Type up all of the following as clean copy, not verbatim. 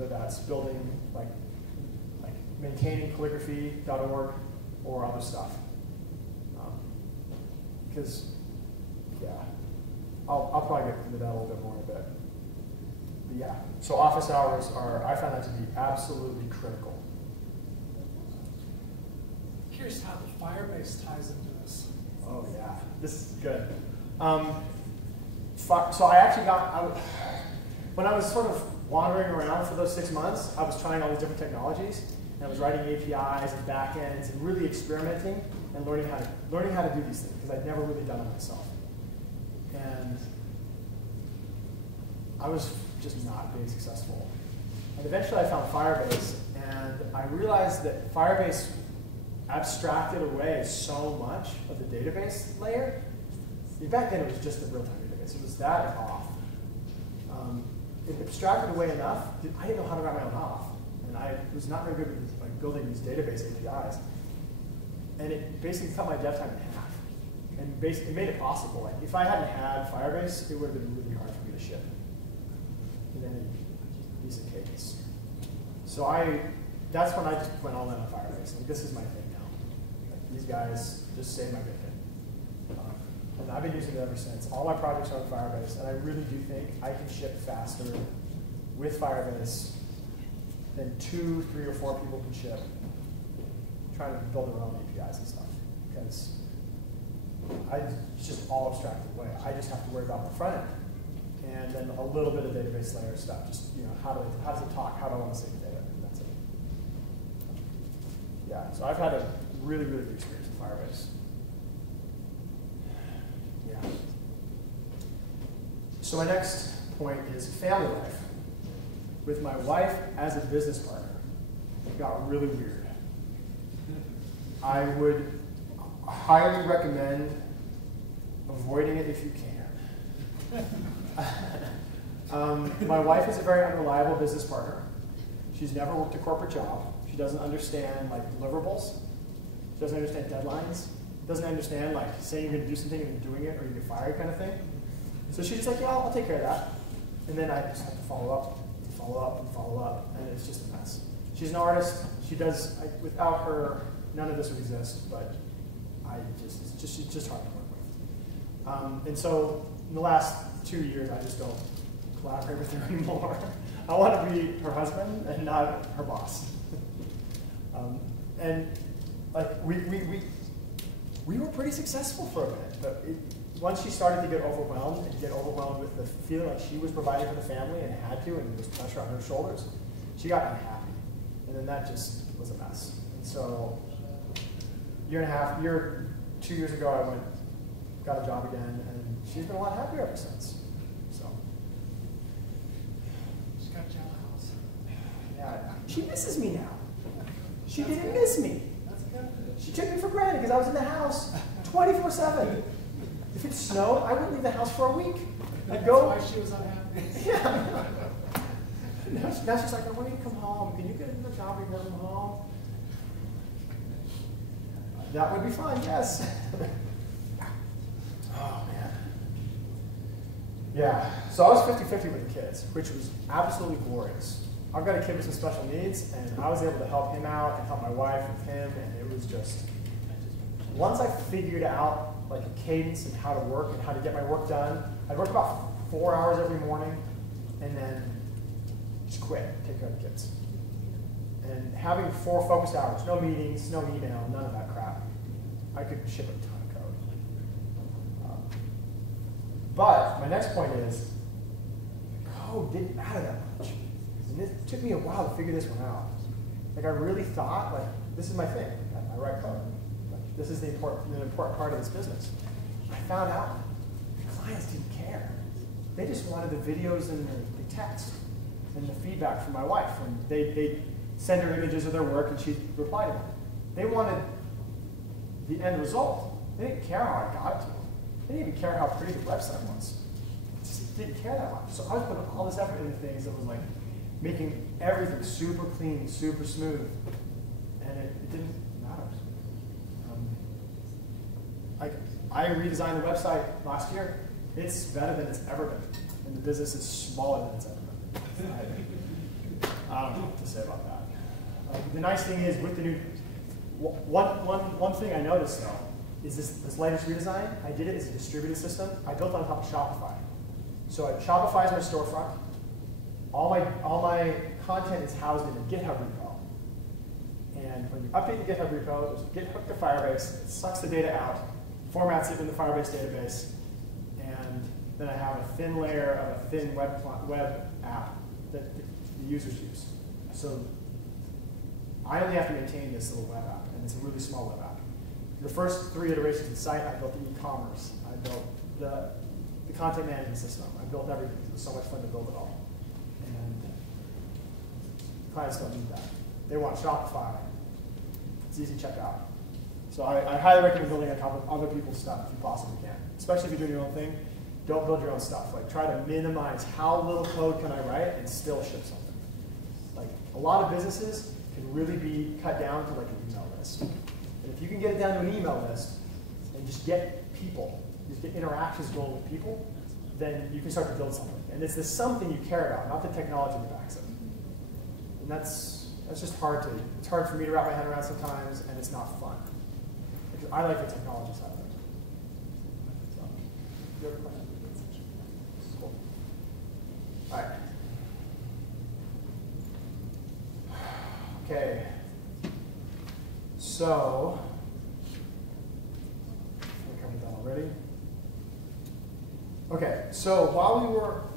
whether that's building, like maintaining calligraphy.org or other stuff. Because, yeah, I'll probably get into that a little bit more in a bit. But yeah, so office hours are, I find that to be absolutely critical. Curious how the Firebase ties into this. Oh yeah, this is good. So I actually when I was sort of wandering around for those 6 months, I was trying all these different technologies, and I was writing APIs and backends and really experimenting and learning how to do these things, because I'd never really done it myself. And I was just not being successful. And eventually I found Firebase, and I realized that Firebase abstracted away so much of the database layer. Back then it was just a real-time database. It was that and auth. It abstracted away enough, I didn't know how to write my own auth. And I was not very good at like, building these database APIs. And it basically cut my dev time in half. And basically made it possible. Like, if I hadn't had Firebase, it would have been really hard for me to ship in any decent cadence. So that's when I just went all in on Firebase. Like, this is my thing now. Like, these guys just saved my bacon. And I've been using it ever since. All my projects are on Firebase, and I really do think I can ship faster with Firebase than 2, 3, or 4 people can ship trying to build their own APIs and stuff. Because it's just all abstracted away. I just have to worry about the front end, and then a little bit of database layer stuff. Just how does it talk? How do I want to save the data? And that's it. Yeah. So I've had a really, really good experience with Firebase. Yeah. So my next point is family life. With my wife as a business partner, it got really weird. I would highly recommend avoiding it if you can. My wife is a very unreliable business partner. She's never worked a corporate job. She doesn't understand like deliverables. She doesn't understand deadlines. Doesn't understand like saying you're going to do something and doing it or you get fired kind of thing. So she's just like, yeah, I'll take care of that. And then I just have to follow up, and it's just a mess. She's an artist. She does, without her, none of this would exist, but she's just hard to work with. And so in the last 2 years, I just don't collaborate with her anymore. I want to be her husband and not her boss. And like we were pretty successful for a minute, but once she started to get overwhelmed with the feeling like she was providing for the family and had to, and there was pressure on her shoulders, she got unhappy. And then that just was a mess. And so 2 years ago, I got a job again, and she's been a lot happier ever since. So. She's got a jailhouse. Yeah, she misses me now. She didn't miss me. That's good. She took me for granted because I was in the house 24/7. If it snowed, I wouldn't leave the house for a week. I'd go. That's why she was unhappy. Yeah. Now she's like, I want you to come home. Can you get another job where you never come home? That would be fun, yes. Oh, man. Yeah, so I was 50-50 with the kids, which was absolutely glorious. I've got a kid with some special needs, and I was able to help him out and help my wife with him, and it was just, once I figured out like a cadence and how to work and how to get my work done, I'd work about 4 hours every morning, and then just quit, take care of the kids. And having 4 focused hours, no meetings, no email, none of that crap, I could ship a ton of code. But my next point is, code didn't matter that much. And it took me a while to figure this one out. Like I really thought, like, this is my thing. I write code. Like, this is an important part of this business. I found out the clients didn't care. They just wanted the videos and the text and the feedback from my wife. And they'd send her images of their work and she'd reply to them. They wanted the end result. They didn't care how I got it to them. They didn't even care how pretty the website was. They just didn't care that much. So I was putting all this effort into things that was like making everything super clean, super smooth, and it didn't matter. I redesigned the website last year. It's better than it's ever been, and the business is smaller than it's ever been. say about that. The nice thing is with the new, one thing I noticed though, is this latest redesign. I did it as a distributed system. I built on top of Shopify. So Shopify is my storefront. All my content is housed in a GitHub repo. And when you update the GitHub repo, there's a Git hook to Firebase. It sucks the data out, formats it in the Firebase database, and then I have a thin layer of a thin web app that the users use. So I only have to maintain this little web app, and it's a really small web app. The first 3 iterations of the site, I built the e-commerce. I built the content management system. I built everything. It was so much fun to build it all. And clients don't need that. They want Shopify. It's easy to check out. So I highly recommend building on top of other people's stuff if you possibly can. Especially if you're doing your own thing. Don't build your own stuff. Like, try to minimize how little code can I write and still ship something. Like, a lot of businesses can really be cut down to like an email list. And if you can get it down to an email list and just get people, just get interactions going with people, then you can start to build something. And it's the something you care about, not the technology that backs it. And that's just hard it's hard for me to wrap my head around sometimes, and it's not fun. Because I like the technology side of it. So, you have a question? Cool. All right. Okay. So, I covered that already. Okay, so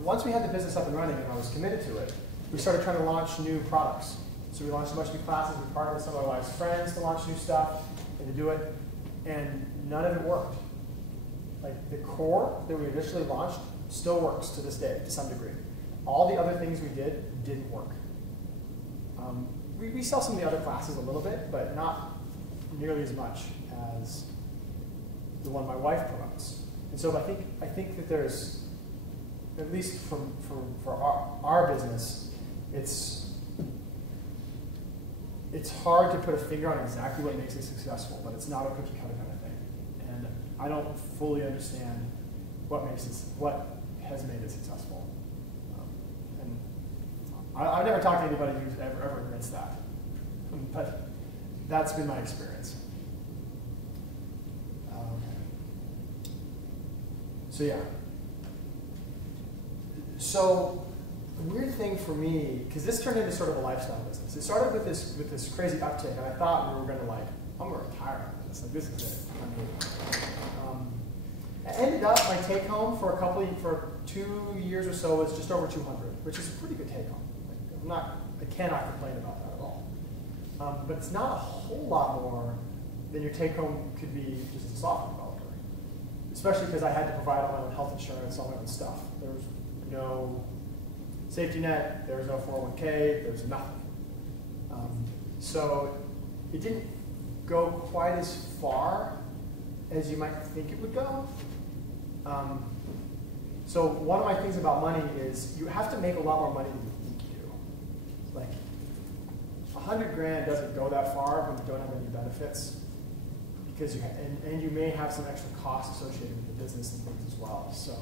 once we had the business up and running and I was committed to it, we started trying to launch new products. So we launched a bunch of new classes, we partnered with some of my wife's friends to launch new stuff and to do it, and none of it worked. Like, the core that we initially launched still works to this day, to some degree. All the other things we did didn't work. We sell some of the other classes a little bit, but not nearly as much as the one my wife promotes. And so I think that there's, at least for our business, it's hard to put a finger on exactly what makes it successful, but it's not a cookie cutter kind of thing. And I don't fully understand what has made it successful. And I've never talked to anybody who's ever admits that, but that's been my experience. So yeah. So the weird thing for me, because this turned into sort of a lifestyle business. It started with this crazy uptick, and I thought we were going to I'm going to retire on this. Like, this is it. I ended up, my take home for 2 years or so was just over 200, which is a pretty good take home. Like, I cannot complain about that at all. But it's not a whole lot more than your take home could be just as a software developer. Especially because I had to provide all my own health insurance, all my own stuff. There was no safety net, there was no 401k, there was nothing. So it didn't go quite as far as you might think it would go. So one of my things about money is you have to make a lot more money than you think you do. Like, 100 grand doesn't go that far when you don't have any benefits. Because you may have some extra costs associated with the business and things as well. So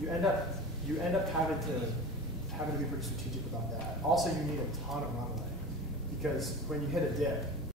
you end up having to be pretty strategic about that. Also, you need a ton of runway, because when you hit a dip,